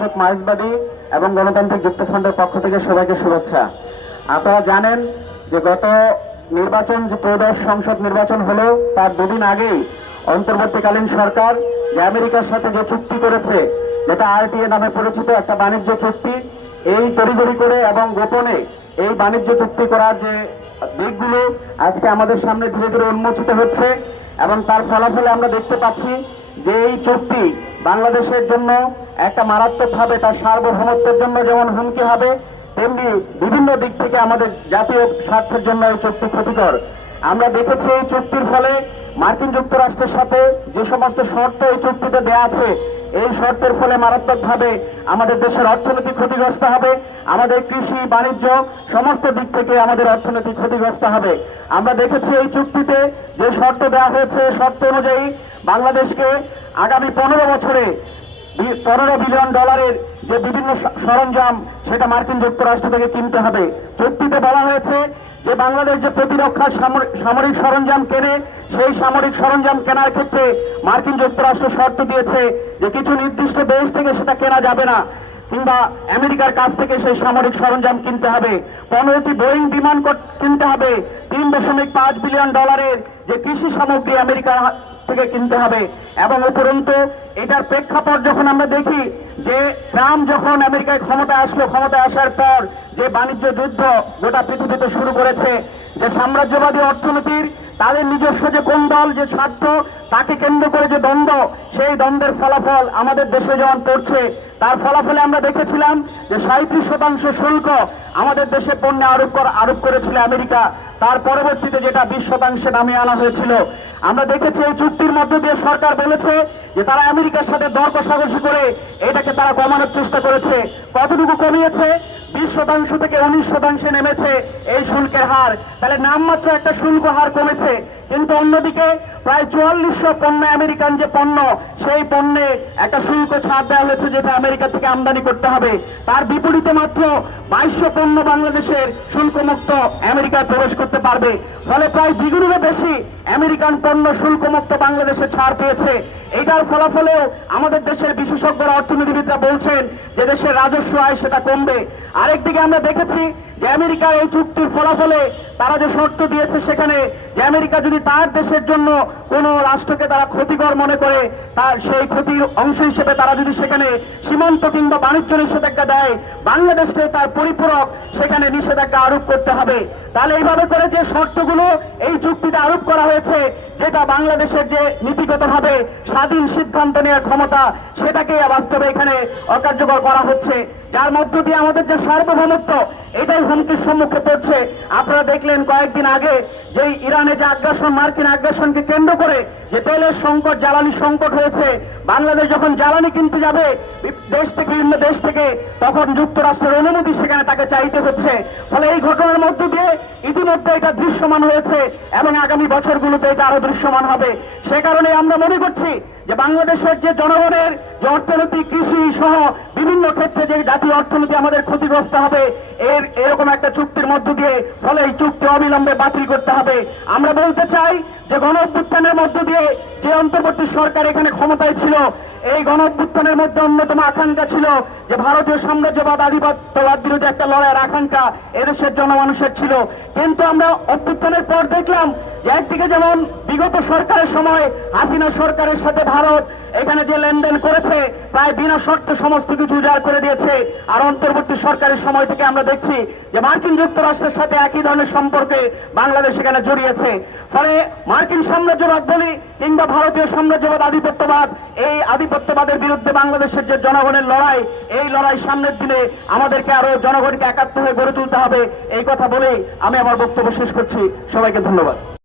দর্শক মাইজবাদী এবং গণতান্ত্রিক যুক্তফ্রন্টের পক্ষ থেকে সবাইকে শুভেচ্ছা। আপনারা জানেন যে গত নির্বাচন, যে ত্রয়োদশ সংসদ নির্বাচন হলো, তার দুদিন আগেই অন্তর্বর্তীকালীন সরকার যে আমেরিকার সাথে যে চুক্তি করেছে, যেটা আরটিএ নামে পরিচিত একটা বাণিজ্য চুক্তি, এই তড়িঘড়ি করে এবং গোপনে এই বাণিজ্য চুক্তি করার যে দিকগুলো আজকে আমাদের সামনে ধীরে ধীরে উন্মোচিত হচ্ছে এবং তার ফলাফলে আমরা দেখতে পাচ্ছি যে এই চুক্তি বাংলাদেশের জন্য একটা মারাত্মকভাবে তার সার্বভৌমত্বের জন্য যেমন হুমকি হবে, তেমনি বিভিন্ন দিক থেকে আমাদের জাতীয় স্বার্থের জন্য এই চুক্তি ক্ষতিকর। আমরা দেখেছি এই চুক্তির ফলে মার্কিন যুক্তরাষ্ট্রের সাথে যে সমস্ত শর্ত এই চুক্তিতে দেয়া আছে, এই শর্তের ফলে মারাত্মকভাবে আমাদের দেশের অর্থনীতি ক্ষতিগ্রস্ত হবে, আমাদের কৃষি বাণিজ্য সমস্ত দিক থেকে আমাদের অর্থনীতি ক্ষতিগ্রস্ত হবে। আমরা দেখেছি এই চুক্তিতে যে শর্ত দেওয়া হয়েছে, শর্ত অনুযায়ী বাংলাদেশকে আগামী 15 বছরে $15 বিলিয়ন যে বিভিন্ন সরঞ্জাম, সেটা মার্কিন যুক্তরাষ্ট্র থেকে কিনতে হবে। চুক্তিতে বলা হয়েছে যে বাংলাদেশ যে প্রতিরক্ষা সামরিক সরঞ্জাম কেনে, সেই সামরিক সরঞ্জাম কেনার ক্ষেত্রে মার্কিন যুক্তরাষ্ট্র শর্ত দিয়েছে যে কিছু নির্দিষ্ট দেশ থেকে সেটা কেনা যাবে না, কিংবা আমেরিকার কাছ থেকে সেই সামরিক সরঞ্জাম কিনতে হবে। 15টি বোয়িং বিমান কিনতে হবে। $3.5 বিলিয়ন যে কৃষি সামগ্রী আমেরিকা থেকে কিনতে হবে। এবং উপরন্তু এটার প্রেক্ষাপট যখন আমরা দেখি যে ট্রাম্প যখন আমেরিকায় ক্ষমতায় আসলো, ক্ষমতায় আসার পর যে বাণিজ্য যুদ্ধ গোটা পৃথিবীতে শুরু করেছে, যে সাম্রাজ্যবাদী অর্থনীতির তাদের নিজস্ব যে কোন্দল, যে স্বার্থ, তাকে কেন্দ্র করে যে দ্বন্দ্ব, সেই দ্বন্দ্বের ফলাফল আমাদের দেশে যেমন পড়ছে, তার ফলাফলে আমরা দেখেছিলাম যে 37% শুল্ক আমাদের দেশে পণ্যে আরোপ করেছিল আমেরিকা। তার পরবর্তীতে যেটা 20% নামিয়ে আনা হয়েছিল। আমরা দেখেছি এই চুক্তির মধ্য দিয়ে সরকার বলেছে যে তারা আমেরিকার সাথে দর কষাকষি করে এটাকে তারা কমানোর চেষ্টা করেছে। কতটুকু কমিয়েছে? 20% থেকে 19% নেমেছে এই শুল্কের হার। তাহলে নামমাত্র একটা শুল্ক হার কমেছে, কিন্তু অন্যদিকে প্রায় 4400 পণ্য, আমেরিকান যে পণ্য, সেই পণ্যে একটা শুল্ক ছাড় দেওয়া হয়েছে, যেটা আমেরিকা থেকে আমদানি করতে হবে। তার বিপরীতে মাত্র 2200 পণ্য বাংলাদেশের শুল্কমুক্ত আমেরিকায় প্রবেশ করতে পারবে। ফলে প্রায় দ্বিগুণেরও বেশি আমেরিকান পণ্য শুল্কমুক্ত বাংলাদেশে ছাড় পেয়েছে। এটার ফলাফলেও আমাদের দেশের বিশেষজ্ঞরা, অর্থনীতিবিদরা বলছেন যে দেশের রাজস্ব আয় সেটা কমবে। আরেকদিকে আমরা দেখেছি যে আমেরিকার এই চুক্তির ফলাফলে তারা যে শর্ত দিয়েছে, সেখানে যে আমেরিকা যদি তার দেশের জন্য কোন রাষ্ট্রকে তারা ক্ষতিকর মনে করে, তার সেই ক্ষতির অংশ হিসেবে তারা যদি সেখানে সীমান্ত কিংবা বাণিজ্য নিষেধাজ্ঞা দেয়, বাংলাদেশকে তার পরিপূরক সেখানে নিষেধাজ্ঞা আরোপ করতে হবে। তাহলে এইভাবে করে যে শর্তগুলো এই চুক্তিতে আরোপ করা হয়েছে, যেটা বাংলাদেশের যে নীতিগতভাবে স্বাধীন সিদ্ধান্ত নেওয়ার ক্ষমতা, সেটাকে বাস্তবে এখানে অকার্যকর করা হচ্ছে, যার মধ্য দিয়ে আমাদের যে সার্বভৌমত্ব, এটাই হুমকির সম্মুখে পড়ছে। আপনারা দেখলেন কয়েকদিন আগে যে ইরানে যে আগ্রাসন, মার্কিন আগ্রাসনকে কেন্দ্র করে যে তেলের সংকট, জ্বালানি সংকট হয়েছে, বাংলাদেশ যখন জ্বালানি কিনতে যাবে বিভিন্ন দেশ থেকে, তখন যুক্তরাষ্ট্রের অনুমতি সেখানে তাকে চাইতে হচ্ছে। ফলে এই ঘটনার মধ্য দিয়ে ইতিমধ্যে এটা দৃশ্যমান হয়েছে এবং আগামী বছরগুলোতে এটা আরো দৃশ্যমান হবে। সে কারণে আমরা মনে করছি যে বাংলাদেশের যে জনগণের যে অর্থনীতি, কৃষি সহ বিভিন্ন ক্ষেত্রে যে জাতীয় অর্থনীতি আমাদের ক্ষতিগ্রস্ত হবে, এরকম একটা চুক্তির মধ্য দিয়ে, ফলে এই চুক্তি অবিলম্বে বাতিল করতে হবে। আমরা বলতে চাই যে গণ অভ্যুত্থানের মধ্য দিয়ে যে অন্তর্বর্তী সরকার এখানে ক্ষমতায় ছিল, এই গণ অভ্যুত্থানের মধ্যে অন্যতম আকাঙ্ক্ষা ছিল যে ভারতীয় সাম্রাজ্যবাদ, আধিপত্যবাদ বিরোধী একটা লড়াইয়ের আকাঙ্ক্ষা এদেশের জনমানুষের ছিল। কিন্তু আমরা অভ্যুত্থানের পর দেখলাম যে একদিকে যেমন বিগত সরকারের সময় হাসিনা সরকারের সাথে ভারত এখানে যে লেনদেন করেছে, প্রায় বিনা শর্তে সমস্ত কিছু উজাড় করে দিয়েছে। আর অন্তর্বর্তী সরকারের সময় থেকে আমরা দেখছি যে মার্কিন যুক্তরাষ্ট্রের সাথে একই ধরনের সম্পর্কে বাংলাদেশ এখানে জড়িয়েছে। ফলে মার্কিন সাম্রাজ্যবাদ বলি কিংবা ভারতীয় সাম্রাজ্যবাদ, আধিপত্যবাদ, এই আধিপত্যবাদের বিরুদ্ধে বাংলাদেশের যে জনগণের লড়াই, এই লড়াই সামনের দিনে আমাদেরকে আরো জনগণকে একাত্ম হয়ে গড়ে তুলতে হবে। এই কথা বলেই আমি আমার বক্তব্য শেষ করছি। সবাইকে ধন্যবাদ।